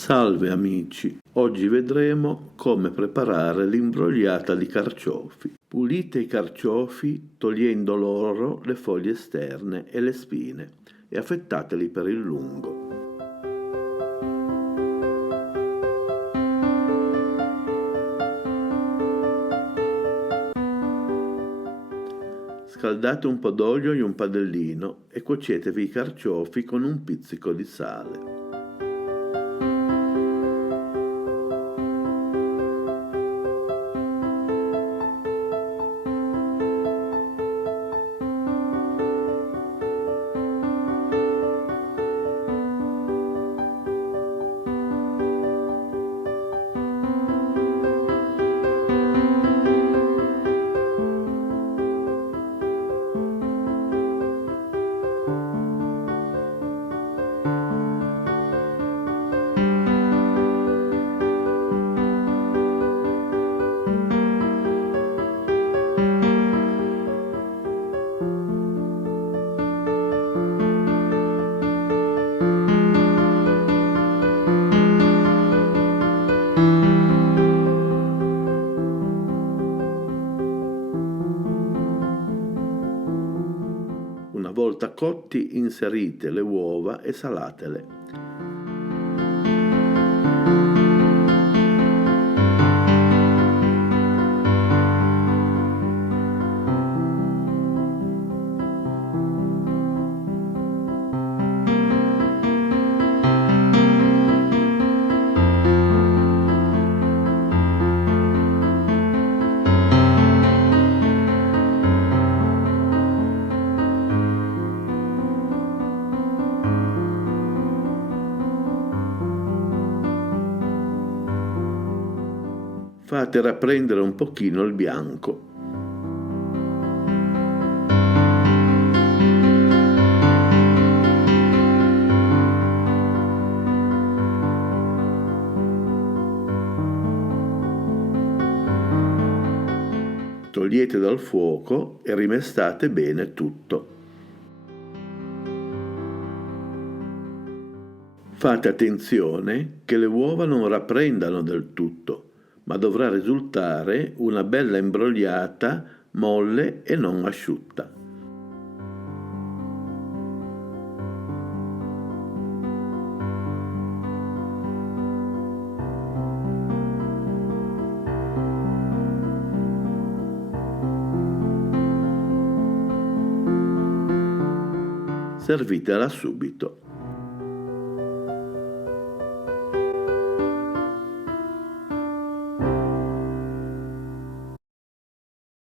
Salve amici, oggi vedremo come preparare l'imbrogliata di carciofi. Pulite i carciofi togliendo loro le foglie esterne e le spine e affettateli per il lungo. Scaldate un po' d'olio in un padellino e cuocetevi i carciofi con un pizzico di sale. Una volta cotti, inserite le uova e salatele. Fate rapprendere un pochino il bianco. Togliete dal fuoco e rimestate bene tutto. Fate attenzione che le uova non rapprendano del tutto, ma dovrà risultare una bella imbrogliata molle e non asciutta. Servitela subito.